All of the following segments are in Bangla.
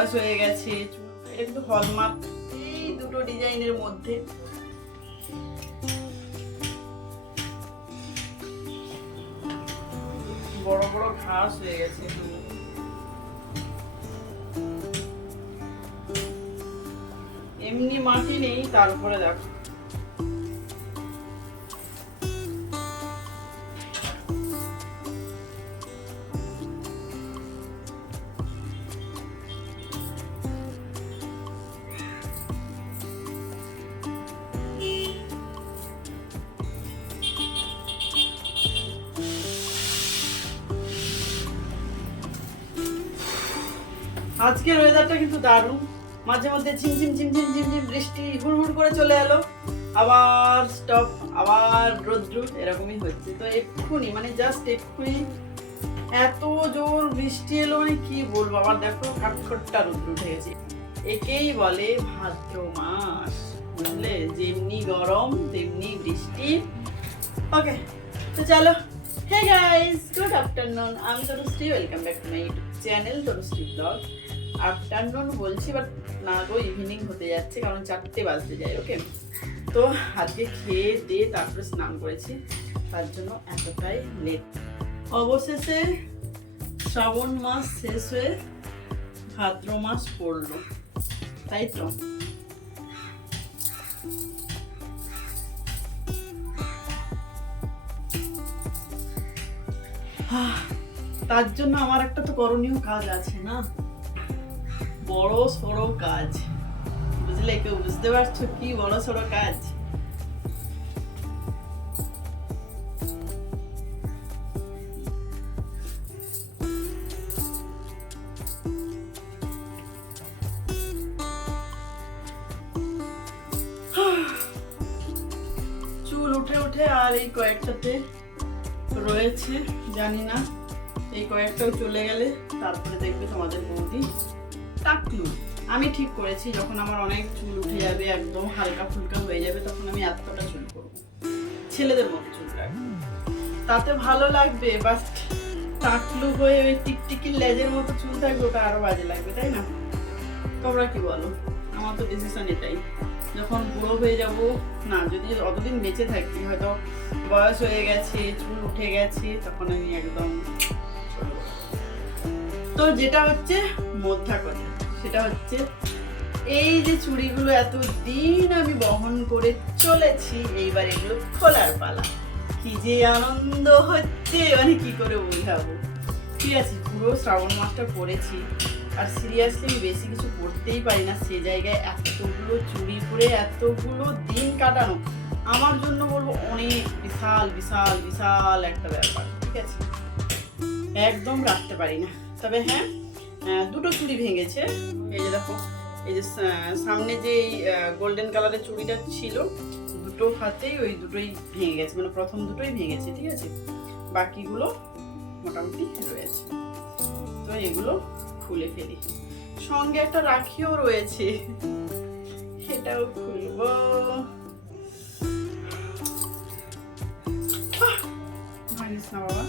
বয়স হয়ে গেছে, একটু হলমার্ক এই দুটো ডিজাইনের মধ্যে। বড় বড় ঘাস হয়ে গেছে এমনি মাটি নেই, তারপরে দেখো। আজকের ওয়েদারটা কিন্তু দারুণ। মাঝে মধ্যে ঝিমঝিম ঝিমঝিম ঝিমঝিম বৃষ্টি, হুড়হুড় করে চলে এলো। আবার স্টপ আবার রোদ্র, এরকমই হচ্ছে। তো এক্ষুনি মানে জাস্ট এক্ষুনি এত জোর বৃষ্টি এলো মানে কি বলব? আবার দেখো খটখটটা রোদ্র উঠে গেছে। একেই বলে ভাদ্র মাস, বুঝলে? যেমনি গরম, তেমনি বৃষ্টি। ওকে তো চলো। হে গাইস গুড আফটারনুন আমি Tarushree welcome back to my YouTube channel Tarushree blog afternoon বলছি বাট না গো ইভিনিং হতে যাচ্ছে, কারণ চারটে বাজতে যায় ওকে তো আজকে খেয়ে দিয়ে তারপরে স্নান করেছি, তার জন্য এতটাই লেট অবশেষে শ্রাবণ মাস শেষ হয়ে ভাদ্র মাস পড়ল, তাই তো? তার জন্য আমার একটা তো করণীয় কাজ আছে না? বড় সড়ো কাজ। বুঝলে? কেউ বুঝতে পারছ কি বড় সড়ো কাজ? চুল উঠে উঠে আর এই কয়েকটাতে রয়েছে, জানি না। এই কয়েকটাও চলে গেলে তারপরে দেখবে তোমাদের বৌদি। টাকলু আমি ঠিক করেছি, যখন আমার অনেক চুল উঠে যাবে, একদম হালকা ফুলকা হয়ে যাবে, তখন আমি এতটা চুল করব। ছেলেদের মতো চুল তাতে ভালো লাগবে বাট টাকলু হয়ে ওই টিকটিকির লেজের মতো চুল থাকবে, ওটা আরও বাজে লাগবে, তাই না? তোমরা কি বলো? আমার তো ডিসিশন এটাই। যখন বুড়ো হয়ে যাব, না, যদি অতদিন বেঁচে থাকি, হয়তো বয়স হয়ে গেছে, চুল উঠে গেছে, তখন আমি একদম তো যেটা হচ্ছে মোদ্ধা কথা সেটা হচ্ছে এই যে চুড়িগুলো এত দিন আমি বহন করে চলেছি, এইবার এগুলো খোলার পালা। কি যে আনন্দ হচ্ছে মানে কি করে বোঝাবো? ঠিক আছে, পুরো শ্রাবণ মাসটা পড়েছি, আর সিরিয়াসলি আমি বেশি কিছু করতেই পারি না, সে জায়গায় এতগুলো চুড়ি পরে এতগুলো দিন কাটানো, আমার জন্য বলব অনেক বিশাল বিশাল বিশাল একটা ব্যাপার, ঠিক আছে? একদম রাখতে পারি না। তবে হ্যাঁ দুটো চুড়ি ভেঙেছে। এই যে দেখো, এই যে সামনে যে গোল্ডেন কালারের চুড়িটা ছিল, দুটো হাতেই ওই দুটোই ভেঙে গেছে মানে প্রথম দুটোই ভেঙেছে, ঠিক আছে? বাকিগুলো মোটামুটি রয়েছে। তো এগুলো খুলে ফেলি। সঙ্গে একটা রাখিও রয়েছে। এটাও খুলবো। না বাবা।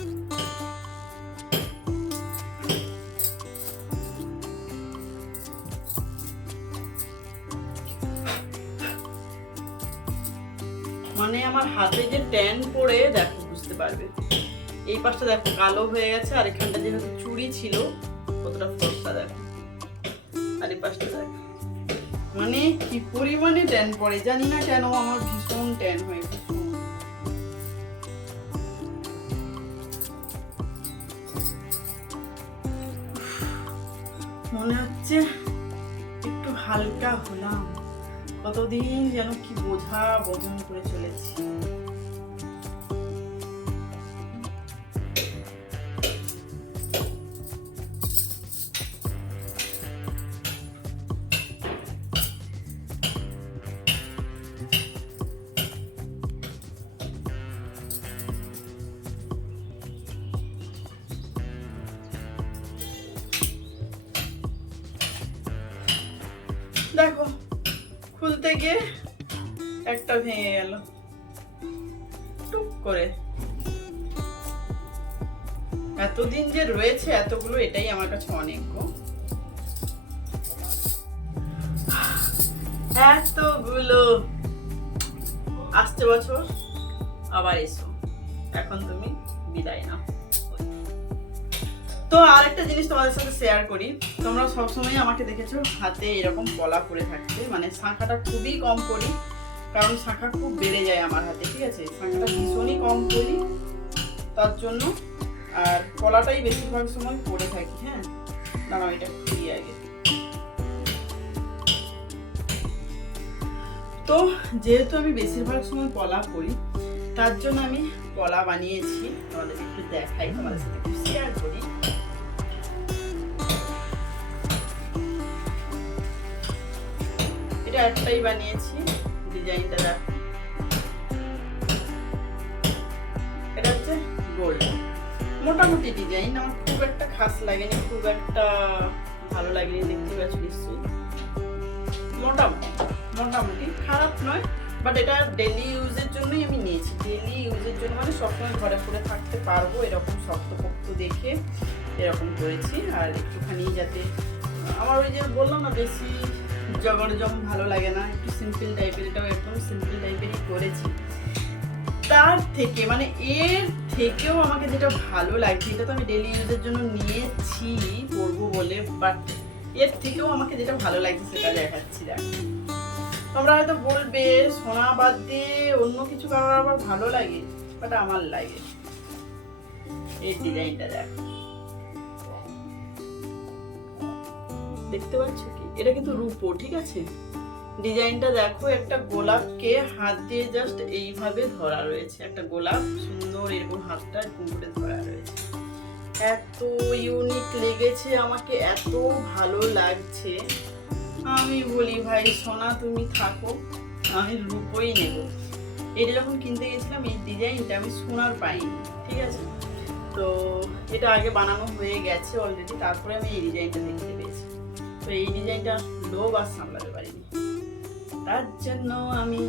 আমার হাতে যে ট্যান পড়ে, দেখো, বুঝতে পারবে। এই পাশটা দেখো, কালো হয়ে গেছে, আর এখানটা যেহেতু চুড়ি ছিল, কতটা ফসকা দেখো। আর এই পাশটা দেখো। মানে কি পরিমাণে ট্যান পড়ে, জানি না কেন আমার ভীষণ ট্যান হয় ভীষণ। মনে হচ্ছে একটু হালকা হলাম। কতদিন যেন কি বোঝা বজন করে চলেছি। থেকে একটা ভেঙে গেল। টুক করে। এতদিন যে রয়েছে এতগুলো, এটাই আমার কাছে অনেক গো। এতগুলো। আসতে বছর, আবার এসো। এখন তুমি বিদায় নাও। তো আরেকটা জিনিস তোমাদের সাথে শেয়ার করি। তোমরা সবসময় আমাকে দেখেছ হাতে এরকম পলা করে থাকতে। মানে শাঁখাটা খুবই কম করি কারণ শাঁখা খুব বেড়ে যায় আমার হাতে, ঠিক আছে? শাঁখাটা ভীষণই কম করি তার জন্য আর কলাটাই বেশিরভাগ সময় পরে থাকি হ্যাঁ? দাঁড়াও, এটা খুলি আগে। তো যেহেতু আমি বেশিরভাগ সময় কলা করি তার জন্য আমি কলা বানিয়েছি। তোমাদের একটু দেখাই, তোমাদের সাথে একটু শেয়ার একটাই বানিয়েছি, ডিজাইনটা দেখো। এটা হচ্ছে গোল্ড। মোটামুটি ডিজাইন, আমার খুব একটা খাস লাগেনি, খুব একটা ভালো লাগেনি, দেখতে পাচ্ছ নিশ্চয়ই। মোটামুটি মোটামুটি খারাপ নয় বাট এটা ডেলি ইউজের জন্যই আমি নিয়েছি। ডেলি ইউজের জন্য মানে সবসময় ঘরে পরে থাকতে পারব, এরকম শক্তপোক্ত দেখে এরকম করেছি, আর একটুখানি যাতে, আমার ওই যে বললাম না বেশি জগড়জম ভালো লাগে না, একটু সিম্পল টাইপের এটাও একদম সিম্পল টাইপেরই করেছি। তার থেকে মানে এর থেকেও আমাকে যেটা ভালো লাগছে, এটা তো আমি ডেলি ইউজের জন্য নিয়েছি পরবো বলে বাট এর থেকেও আমাকে যেটা ভালো লাগছে সেটা দেখাচ্ছি, দেখ। তোমরা হয়তো বলবে, সোনা বাদ দিয়ে অন্য কিছু কারোর আবার ভালো লাগে বাট আমার লাগে। এই ডিজাইনটা দেখ। দেখতে পাচ্ছ কি? এটা কিন্তু রূপো, ঠিক আছে? ডিজাইনটা দেখো, একটা গোলাপকে হাত দিয়ে জাস্ট এইভাবে ধরা রয়েছে। একটা গোলাপ, সুন্দর এরকম হাতটা করে ধরা রয়েছে। এত ইউনিক লেগেছে আমাকে, এত ভালো লাগছে। আমি বলি, ভাই, সোনা, তুমি থাকো, আমি রূপই নেব। এটা যখন কিনতে গেছিলাম, এই ডিজাইনটা আমি সোনার পাইনি, ঠিক আছে? তো এটা আগে বানানো হয়ে গেছে অলরেডি তারপরে আমি এই ডিজাইনটা দেখতে পেয়েছি। তো এই ডিজাইনটা লোভ আর সামলাতে পারিনি। তার জন্য আমি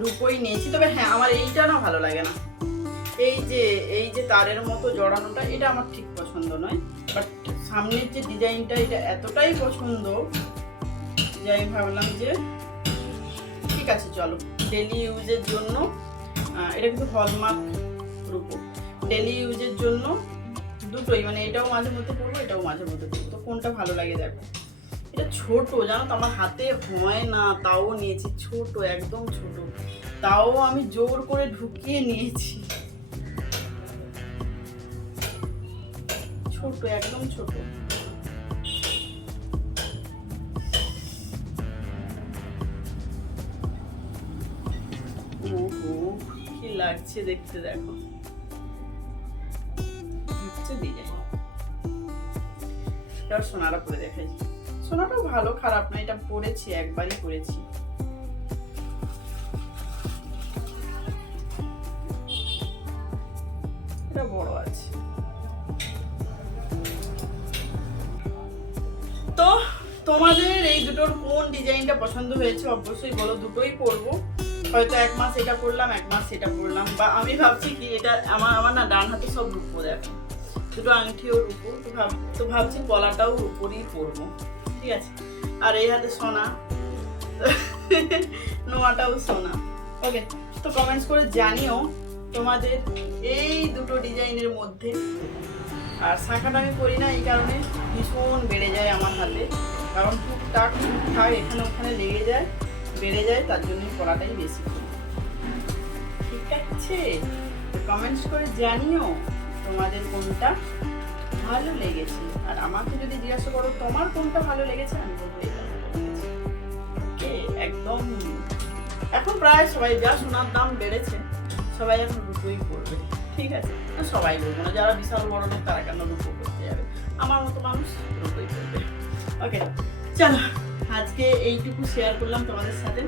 রূপই নিয়েছি। তবে হ্যাঁ আমার এইটা না ভালো লাগে না। এই যে এই যে তারের মতো জড়ানোটা, এটা আমার ঠিক পছন্দ নয়। বাট সামনের যে ডিজাইনটা, এটা এতটাই পছন্দ, যে আমি ভাবলাম যে, ঠিক আছে, চলো। ডেলি ইউজের জন্য এটা কিন্তু হলমার্ক রূপো ডেলি ইউজের জন্য দুটোই মানে এটাও মাঝে মধ্যে পরবো, এটাও মাঝে মধ্যে পরবো। তো কোনটা ভালো লাগে দেখো? এটা ছোট, জানো তো, আমার হাতে হয় না, তাও নিয়েছি ছোট, একদম ছোট। তাও আমি জোর করে ঢুকিয়ে নিয়েছি। ছোট, একদম ছোট। কি লাগছে দেখতে দেখো। এবার সোনাটা পরে দেখাই সোনাটাও ভালো, খারাপ না, এটা পরেছি, একবারই পরেছি। এটা বড় আছে। তো তোমাদের এই দুটোর কোন ডিজাইনটা পছন্দ হয়েছে অবশ্যই বলো, দুটোই পরবো। হয়তো এক মাস এটা পরলাম, এক মাস এটা পরলাম। বা আমি ভাবছি কি, এটা আমার আমার না ডান হাতে সব রূপো দেখো দুটো আংটিও রূপো তো ভাব, তো ভাবছি গলাটাও রূপোরই পরবো, ঠিক আছে? আর এই হাতে সোনা। নোয়াটাও সোনা। ওকে তো কমেন্টস করে জানিও তোমাদের এই দুটো ডিজাইনের মধ্যে। আর শাঁখাটা আমি করি না, এই কারণে ভীষণ বেড়ে যায় আমার হাতে। কারণ টুকটাক টুকটাক এখানে ওখানে লেগে যায়, বেড়ে যায়, তার জন্যই করাটাই বেশি ঠিক আছে? কমেন্টস করে জানিও তোমাদের কোনটা ভালো লেগেছে? আর আমাকে যদি জিজ্ঞাসা করো, তোমার কোনটা ভালো লেগেছে, আমি বলব একদম। এখন প্রায় সবাই, যা সোনার দাম বেড়েছে, সবাই এখন রূপোই করবে। ঠিক আছে? সবাই বলব না, যারা বিশাল বড় লোক, তারা কেন রূপো করতে যাবে? আমার মতো মানুষ রূপোই করবে। ওকে চলো, আজকে এইটুকু শেয়ার করলাম তোমাদের সাথে।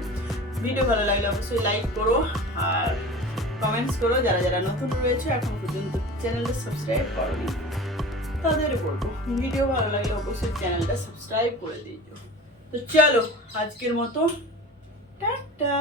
ভিডিও ভালো লাগলে অবশ্যই লাইক করো, আর কমেন্টস করো, যারা যারা নতুন রয়েছে, এখন পর্যন্ত চ্যানেলটা সাবস্ক্রাইব করোনি, তাদের বলব ভিডিও ভালো লাগলে অবশ্যই চ্যানেলটা সাবস্ক্রাইব করে দিও। তো চলো, আজকের মতো, টাটা!